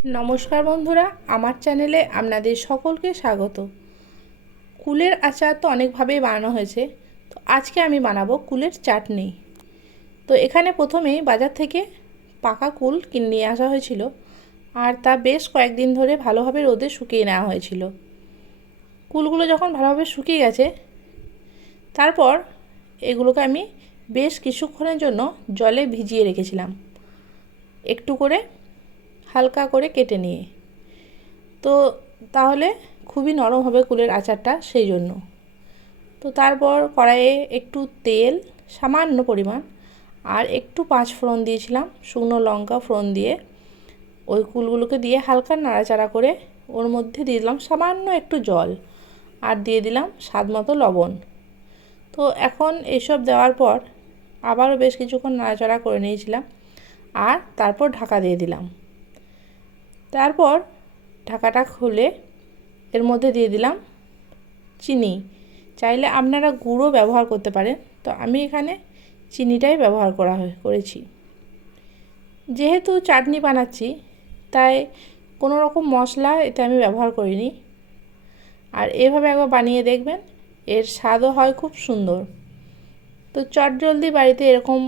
নমস্কার বন্ধুরা, আমার চ্যানেলে আপনাদের সকলকে স্বাগত। কুলের আচার তো অনেকভাবেই বানানো হয়েছে, তো আজকে আমি বানাবো কুলের চাটনি। তো এখানে প্রথমেই বাজার থেকে পাকা কুল কিনে নিয়ে আসা হয়েছিল, আর তা বেশ কয়েকদিন ধরে ভালোভাবে রোদে শুকিয়ে নেওয়া হয়েছিল। কুলগুলো যখন ভালোভাবে শুকিয়ে গেছে, তারপর এগুলোকে আমি বেশ কিছুক্ষণের জন্য জলে ভিজিয়ে রেখেছিলাম, একটু করে হালকা করে কেটে নিয়ে। তো তাহলে খুবই নরম হবে কুলের আচারটা, সেই জন্য। তো তারপর কড়াইয়ে একটু তেল, সামান্য পরিমাণ, আর একটু পাঁচ ফোড়ন দিয়েছিলাম, শুকনো লঙ্কা ফোড়ন দিয়ে ওই কুলগুলোকে দিয়ে হালকা নাড়াচাড়া করে ওর মধ্যে দিয়ে দিলাম সামান্য একটু জল, আর দিয়ে দিলাম স্বাদ মতো লবণ। তো এখন এসব দেওয়ার পর আবারও বেশ কিছুক্ষণ নাড়াচাড়া করে নিয়েছিলাম, আর তারপর ঢাকা দিয়ে দিলাম। তারপর ঢাকাটা খুলে এর মধ্যে দিয়ে দিলাম চিনি। চাইলে আপনারা গুঁড়ো ব্যবহার করতে পারেন, তো আমি এখানে চিনিটাই ব্যবহার করেছি। যেহেতু চাটনি বানাচ্ছি, তাই কোনো রকম মশলা এতে আমি ব্যবহার করিনি। আর এভাবে একবার বানিয়ে দেখবেন, এর স্বাদও হয় খুব সুন্দর। তো চটজলদি বাড়িতে এরকম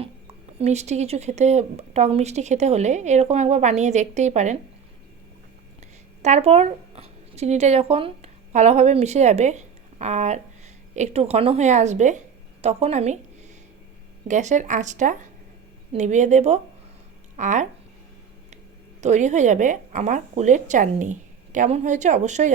মিষ্টি কিছু খেতে, টক মিষ্টি খেতে হলে এরকম একবার বানিয়ে দেখতেই পারেন। তারপর চিনিটা যখন ভালোভাবে মিশে যাবে আর একটু ঘন হয়ে আসবে, তখন আমি গ্যাসের আঁচটা নিভিয়ে দেব, আর তৈরি হয়ে যাবে আমার কুলের চাটনি। কেমন হয়েছে অবশ্যই